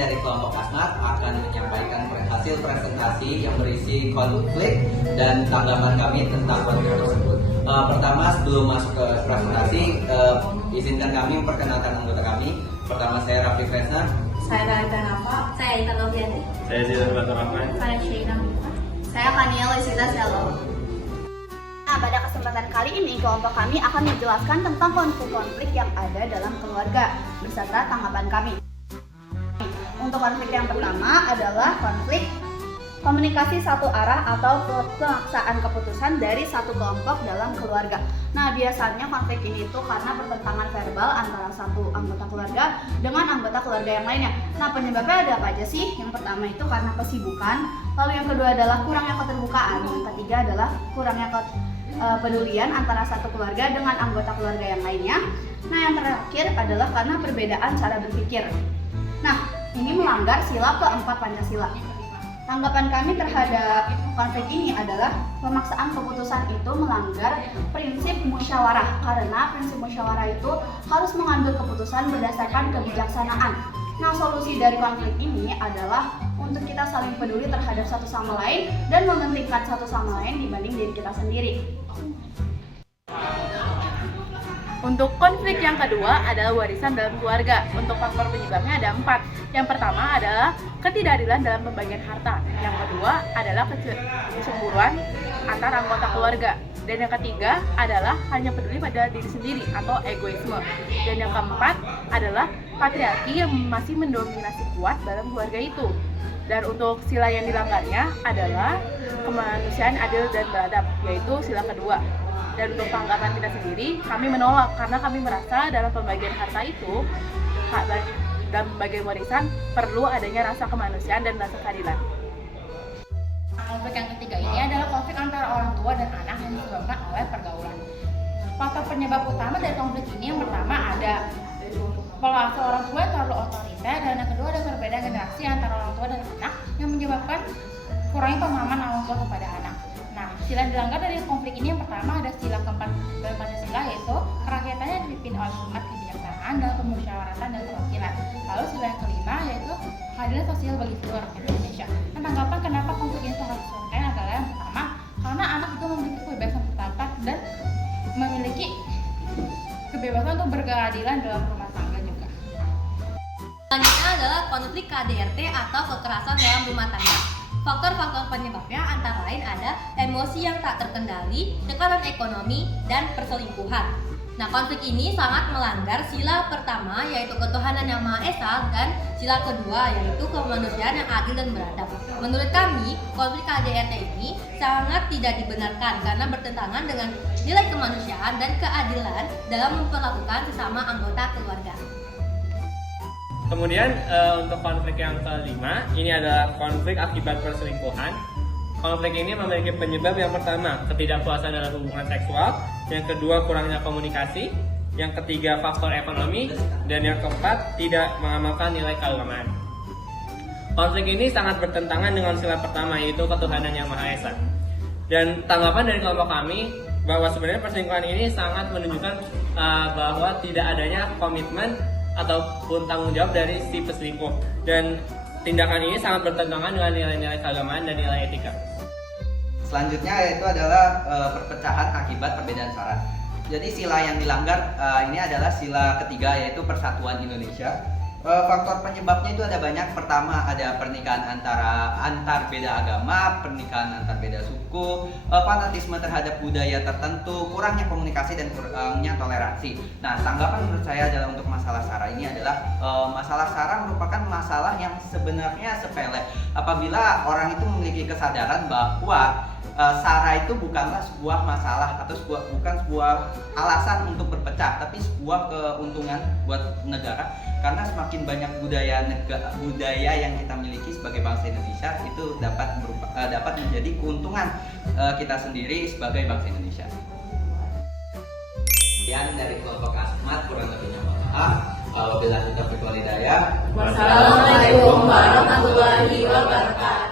dari kelompok Asmat akan menyampaikan hasil presentasi yang berisi konflik dan tanggapan kami tentang konflik tersebut. Pertama, sebelum masuk ke presentasi, izinkan kami memperkenalkan anggota kami. Pertama, saya Raffi Kresna. Saya Dalita Nafa. Saya Ita Novianti. Saya Zidan Batur Rahman. Saya Sheina. Saya Kania Lisita Shalom. Nah, pada kesempatan kali ini kelompok kami akan menjelaskan tentang konflik-konflik yang ada dalam keluarga beserta tanggapan kami. Untuk konflik yang pertama adalah konflik komunikasi satu arah atau pemaksaan keputusan dari satu kelompok dalam keluarga. Nah, biasanya konflik ini itu karena pertentangan verbal antara satu anggota keluarga dengan anggota keluarga yang lainnya. Nah, penyebabnya ada apa aja sih? Yang pertama itu karena kesibukan, lalu yang kedua adalah kurangnya keterbukaan, yang ketiga adalah kurangnya pedulian antara satu keluarga dengan anggota keluarga yang lainnya. Nah, yang terakhir adalah karena perbedaan cara berpikir. Nah, ini melanggar sila keempat Pancasila. Tanggapan kami terhadap konflik ini adalah pemaksaan keputusan itu melanggar prinsip musyawarah, karena prinsip musyawarah itu harus mengambil keputusan berdasarkan kebijaksanaan. Nah, solusi dari konflik ini adalah untuk kita saling peduli terhadap satu sama lain dan mementingkan satu sama lain dibanding diri kita sendiri. Untuk konflik yang kedua adalah warisan dalam keluarga. Untuk faktor penyebabnya ada 4. Yang pertama adalah ketidakadilan dalam pembagian harta. Yang kedua adalah kecemburuan antar anggota keluarga. Dan yang ketiga adalah hanya peduli pada diri sendiri atau egoisme. Dan yang keempat adalah patriarki yang masih mendominasi kuat dalam keluarga itu. Dan untuk sila yang dilanggarnya adalah kemanusiaan adil dan beradab, yaitu sila kedua. Dan untuk tanggapan kita sendiri, kami menolak karena kami merasa dalam pembagian harta itu, dalam pembagian warisan perlu adanya rasa kemanusiaan dan rasa keadilan. Konflik yang ketiga ini adalah konflik antara orang tua dan anak yang disebabkan oleh pergaulan. Faktor penyebab utama dari konflik ini yang pertama ada pola asuh orang tua yang terlalu otoriter, dan yang kedua ada perbedaan generasi antara orang tua dan anak yang menyebabkan kurangnya pemahaman orang tua kepada anak. Nah, sila yang dilanggar dari konflik ini yang pertama ada sila keempat dari Pancasila, yaitu kerakyatannya dipimpin oleh umat, kebijaksanaan dan pemusyawaratan dan perwakilan. Lalu sila yang kelima yaitu keadilan sosial bagi seluruh rakyat Indonesia. Nah, tanggapan kenapa konflik ini harus diselesaikan adalah yang pertama, karena anak itu memiliki kebebasan berpendapat dan memiliki kebebasan untuk berkeadilan dalam rumah tangga juga. Selanjutnya adalah konflik KDRT atau kekerasan dalam rumah tangga. Faktor-faktor penyebabnya antara lain ada emosi yang tak terkendali, tekanan ekonomi, dan perselingkuhan. Nah, konflik ini sangat melanggar sila pertama yaitu ketuhanan yang Maha Esa dan sila kedua yaitu kemanusiaan yang adil dan beradab. Menurut kami, konflik KDRT ini sangat tidak dibenarkan karena bertentangan dengan nilai kemanusiaan dan keadilan dalam memperlakukan sesama anggota keluarga. Kemudian untuk konflik yang kelima, ini adalah konflik akibat perselingkuhan. Konflik ini memiliki penyebab yang pertama, ketidakpuasan dalam hubungan seksual, yang kedua kurangnya komunikasi, yang ketiga faktor ekonomi, dan yang keempat tidak mengamalkan nilai keagamaan. Konflik ini sangat bertentangan dengan sila pertama yaitu ketuhanan yang Maha Esa. Dan tanggapan dari kelompok kami bahwa sebenarnya perselingkuhan ini sangat menunjukkan bahwa tidak adanya komitmen ataupun tanggung jawab dari si peselingkuh, dan tindakan ini sangat bertentangan dengan nilai-nilai keagamaan dan nilai etika. Selanjutnya yaitu adalah perpecahan akibat perbedaan syarat. Jadi sila yang dilanggar ini adalah sila ketiga yaitu persatuan Indonesia. Faktor penyebabnya itu ada banyak. Pertama ada pernikahan antar beda agama, pernikahan antar beda suku, fanatisme terhadap budaya tertentu, kurangnya komunikasi dan kurangnya toleransi. Nah, tanggapan menurut saya adalah untuk masalah SARA ini adalah masalah SARA merupakan masalah yang sebenarnya sepele. Apabila orang itu memiliki kesadaran bahwa SARA itu bukanlah sebuah masalah atau bukan sebuah alasan untuk berpecah, tapi sebuah keuntungan buat negara, karena semakin banyak budaya yang kita miliki sebagai bangsa Indonesia itu dapat menjadi keuntungan kita sendiri sebagai bangsa Indonesia. Sekian dari kelompok Asmat, kurang lebihnya mohon maaf. Wabillahi taufiq wal hidayah. Wassalamualaikum warahmatullahi wabarakatuh.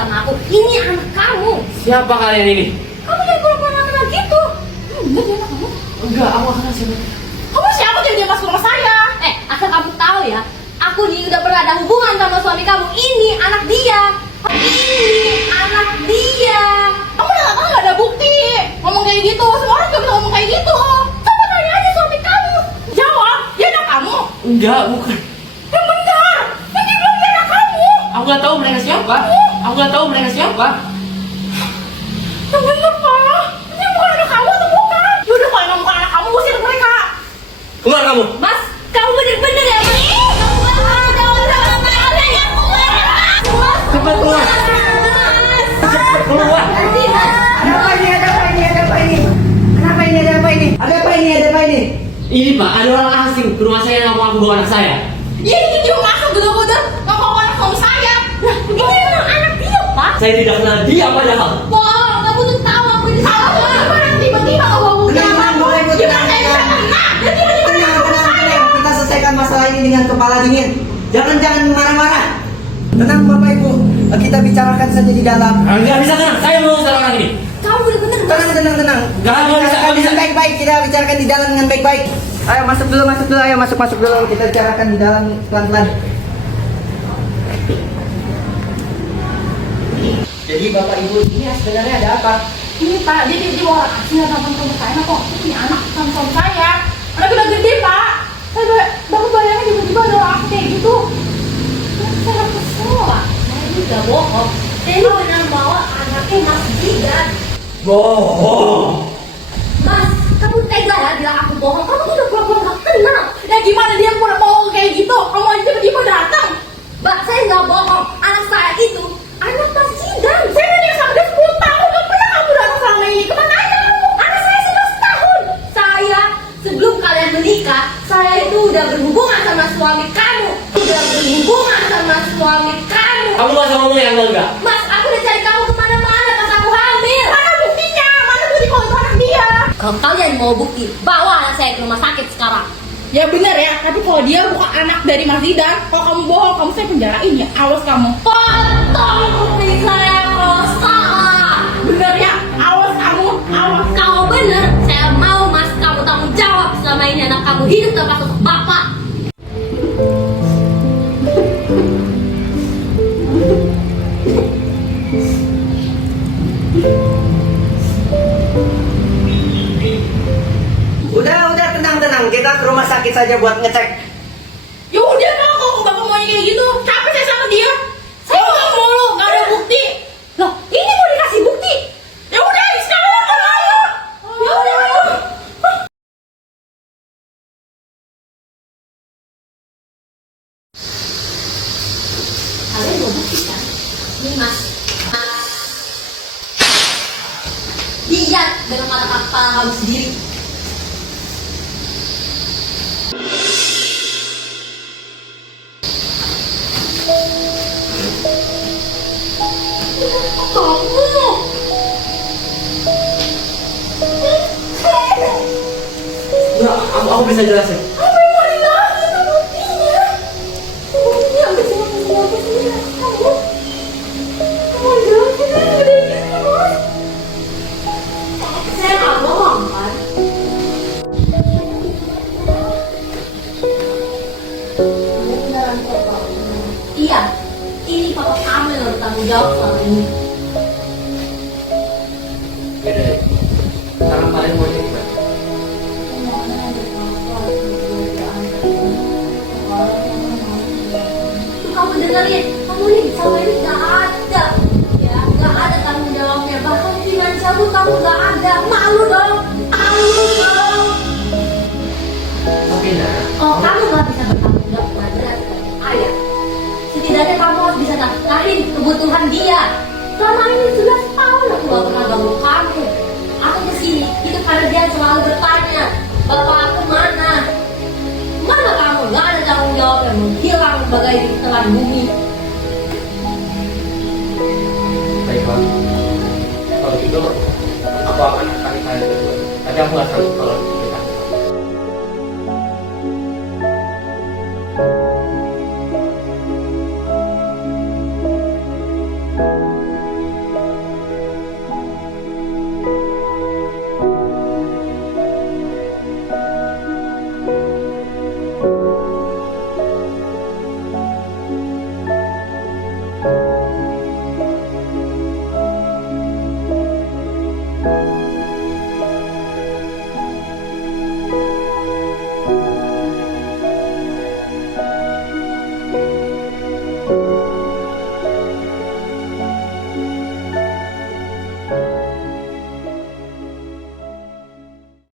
sama aku. Ini anak kamu. Siapa kalian ini? Kamu jangan pura-pura kenal gitu. Bener dia anak kamu. Enggak, aku akan siapa. Kamu siapa jadi masuk rumah saya? Asal kamu tahu ya, aku nih udah pernah ada hubungan sama suami kamu. Ini anak dia. Ini anak dia. Kamu udah nggak ada bukti ngomong kayak gitu. Semua orang juga bisa ngomong kayak gitu. Coba tanya aja suami kamu. Jawab, dia anak kamu. Enggak, bukan. Yang benar. Kan dia bilang dia anak kamu. Aku nggak tahu mereka siapa. Aku nggak tahu mereka siapa. Yang benar, Pak. Ini bukan anak kamu atau bukan? Yaudah, kalau emang bukan anak kamu, usir mereka. Keluar kamu. Mas, kamu bener-bener ya, Mas? Cepat keluar. Cepat keluar. Ada apa ini? Ada apa ini? Ada apa ini? Kenapa ini? Ada apa ini? Ada apa ini? Ada apa ini? Ini Pak, ada orang asing ke rumah saya yang mau aku bawa anak saya. Iya, ini dia masuk gedor-gedor ngomong anak kamu saya. Nah, ini memang anak dia, Pak. Saya tidak kenal dia padahal. Wah, kamu tuh tahu aku ini Kalau salah. gimana tiba-tiba ngomong Tenang, kamu? boleh, Bu, Gimana tenang, saya bisa tenang. kenal? Dan tiba-tiba Tenang, tenang, tenang. Kita selesaikan masalah ini dengan kepala dingin. Jangan marah-marah. Tenang, Bapak Ibu. Kita bicarakan saja di dalam. Enggak bisa tenang, saya mau usir orang ini. Kamu bener-bener, Mas. Tenang. Nggak bisa, nggak bisa. Baik-baik. Kita bicarakan di dalam dengan baik-baik. Ayo masuk dulu. Ayo masuk dulu. Kita bicarakan di dalam pelan-pelan. Jadi Bapak Ibu ini sebenarnya ada apa? Ini Pak, dia dibawa asing sama teman saya kok. Ini anak sama suami saya. Anak udah gede Pak. Saya baru bayangin tiba-tiba ada orang kayak gitu. Saya kesel, Pak. Saya juga bohong. Saya ini benar bawa anaknya Mas Zidan. Bohong. Mas, kamu tega ya bilang aku bohong. Kamu tuh udah pura-pura gak kenal. Ya gimana dia pura mau kayak gitu? Kamu aja tiba-tiba datang. Mbak, saya nggak bohong. Anak saya itu anak Mas Zidan. Saya udah sama dia 10 tahun. Gak pernah kamu datang selama ini. Kemana aja kamu? Anak saya 11 tahun. Saya sebelum kalian menikah, saya itu udah berhubungan sama suami kamu. Udah berhubungan sama suami kamu. Kamu nggak usah ngomong yang enggak. Mas, aku udah cari kamu kemana-mana pas aku hamil. Mana buktinya? Mana bukti kalau itu anak dia? Kalau kalian mau bukti, bawa anak saya ke rumah sakit sekarang. Ya bener ya, tapi kalau dia bukan anak dari Mas Zidan, kalau kamu bohong, kamu saya penjarain ya. Awas kamu. Potong kuping saya kalau salah. Bener ya, awas kamu, awas. Kalau bener, saya mau Mas kamu tanggung jawab selama ini anak kamu hidup tanpa sosok bapak. Udah tenang. Kita ke rumah sakit saja buat ngecek. Ya udah kalau bapak maunya kayak gitu, capek saya sama dia. Saya ngomong mulu, nggak ada bukti. Loh, ini mau dikasih bukti. Ya udah, sekarang kan ayo. Ya udah, ayo. Kalian mau bukti kan? Ini Mas. Lihat dengan mata kepala kamu sendiri. Kamu. Enggak, aku bisa jelasin. Apa yang mau dilakukan itu buktinya? Buktinya ambil semua sendiri kamu. Kamu jelasin aja udah gitu, Mas. Saya nggak bohong kan? Iya, ini papa kamu yang bertanggung jawab soal ini. Yaudah deh. Sekarang kalian mau jadi gimana? Tuh kamu dengerin, kamu ini sama ini gak ada, ya gak ada tanggung jawabnya. Bahkan finansial tuh kamu gak ada. Malu dong. Oke, nah. Oh, kamu gak bisa bertanggung jawab kepada ayah. Setidaknya kamu harus bisa nafkahin kebutuhan dia. Selama ini 11 tahun aku gak pernah ganggu kamu. Aku kesini itu karena dia selalu bertanya, bapak aku mana? Mana kamu? Gak ada tanggung jawab yang menghilang bagai telan bumi. Baiklah. Kalau gitu, aku akan nafkahi kalian berdua. Tapi aku nggak sanggup kalau